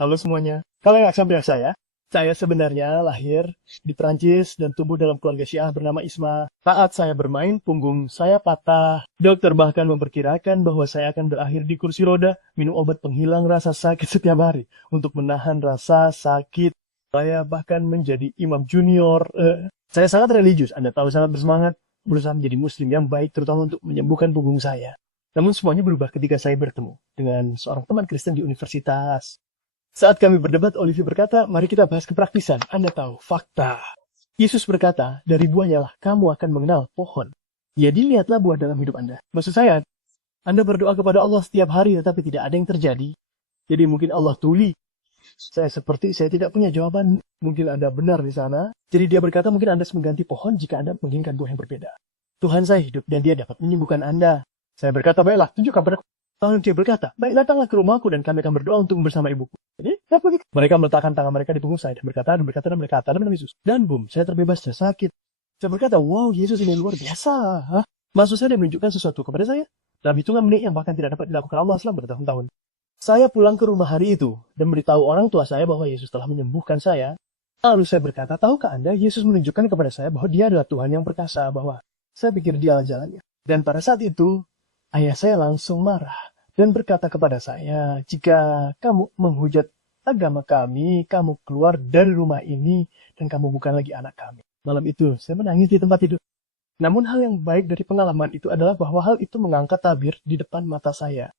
Halo semuanya, kalian nggak sampai saya? Saya sebenarnya lahir di Prancis dan tumbuh dalam keluarga Syiah bernama Isma. Saat saya bermain, punggung saya patah. Dokter bahkan memperkirakan bahwa saya akan berakhir di kursi roda, minum obat penghilang rasa sakit setiap hari untuk menahan rasa sakit. Saya bahkan menjadi imam junior. Saya sangat religius, Anda tahu, sangat bersemangat, berusaha menjadi muslim yang baik, terutama untuk menyembuhkan punggung saya. Namun semuanya berubah ketika saya bertemu dengan seorang teman Kristen di universitas. Saat kami berdebat, Olivier berkata, mari kita bahas kepraktisan. Anda tahu, fakta. Yesus berkata, dari buahnya lah kamu akan mengenal pohon. Jadi lihatlah buah dalam hidup Anda. Maksud saya, Anda berdoa kepada Allah setiap hari tetapi tidak ada yang terjadi. Jadi mungkin Allah tuli. Saya tidak punya jawaban. Mungkin Anda benar di sana. Jadi dia berkata, mungkin Anda harus mengganti pohon jika Anda menginginkan buah yang berbeda. Tuhan saya hidup dan dia dapat menyembuhkan Anda. Saya berkata, baiklah, tunjukkan padaku. Lalu dia berkata, baik, datanglah ke rumahku dan kami akan berdoa untuk bersama ibuku. Jadi, mereka meletakkan tangan mereka di punggung saya dan berkata dalam nama Yesus. Dan boom, saya terbebas dari sakit. Saya berkata, wow, Yesus ini luar biasa. Hah? Maksud saya dia menunjukkan sesuatu kepada saya dalam hitungan menit yang bahkan tidak dapat dilakukan Allah selama bertahun-tahun. Saya pulang ke rumah hari itu dan beritahu orang tua saya bahwa Yesus telah menyembuhkan saya. Lalu saya berkata, tahukah Anda, Yesus menunjukkan kepada saya bahwa dia adalah Tuhan yang perkasa, bahwa saya pikir dia jalannya. Dan pada saat itu, ayah saya langsung marah dan berkata kepada saya, jika kamu menghujat agama kami, kamu keluar dari rumah ini, dan kamu bukan lagi anak kami. Malam itu, saya menangis di tempat tidur. Namun hal yang baik dari pengalaman itu adalah bahwa hal itu mengangkat tabir di depan mata saya.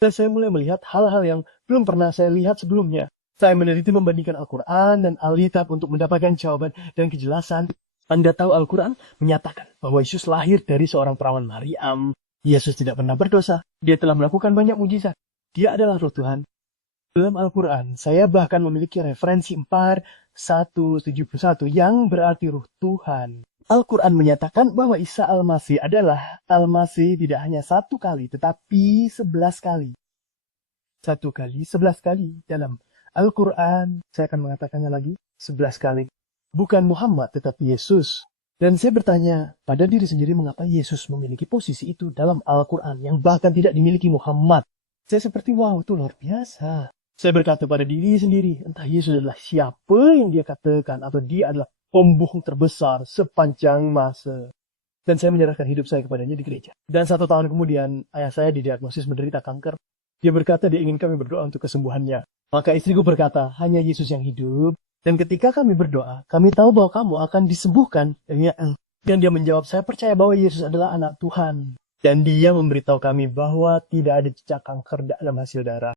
Dan saya mulai melihat hal-hal yang belum pernah saya lihat sebelumnya. Saya meneliti membandingkan Al-Quran dan Alkitab untuk mendapatkan jawaban dan kejelasan. Anda tahu Al-Quran menyatakan bahwa Yesus lahir dari seorang perawan Maryam. Yesus tidak pernah berdosa. Dia telah melakukan banyak mujizat. Dia adalah Roh Tuhan. Dalam Al-Quran, saya bahkan memiliki referensi 4171 yang berarti Roh Tuhan. Al-Quran menyatakan bahwa Isa Al-Masih adalah Al-Masih tidak hanya 1 kali, tetapi 11 kali. 1 kali, 11 kali. Dalam Al-Quran, saya akan mengatakannya lagi, 11 kali. Bukan Muhammad, tetapi Yesus. Dan saya bertanya pada diri sendiri mengapa Yesus memiliki posisi itu dalam Al-Quran yang bahkan tidak dimiliki Muhammad. Saya seperti, wow, itu luar biasa. Saya berkata pada diri sendiri, entah Yesus adalah siapa yang dia katakan, atau dia adalah pembohong terbesar sepanjang masa. Dan saya menyerahkan hidup saya kepadanya di gereja. Dan 1 tahun kemudian, ayah saya didiagnosis menderita kanker. Dia berkata dia ingin kami berdoa untuk kesembuhannya. Maka istriku berkata, hanya Yesus yang hidup. Dan ketika kami berdoa, kami tahu bahwa kamu akan disembuhkan. Dan dia menjawab, saya percaya bahwa Yesus adalah anak Tuhan. Dan dia memberitahu kami bahwa tidak ada cecak kanker dalam hasil darah.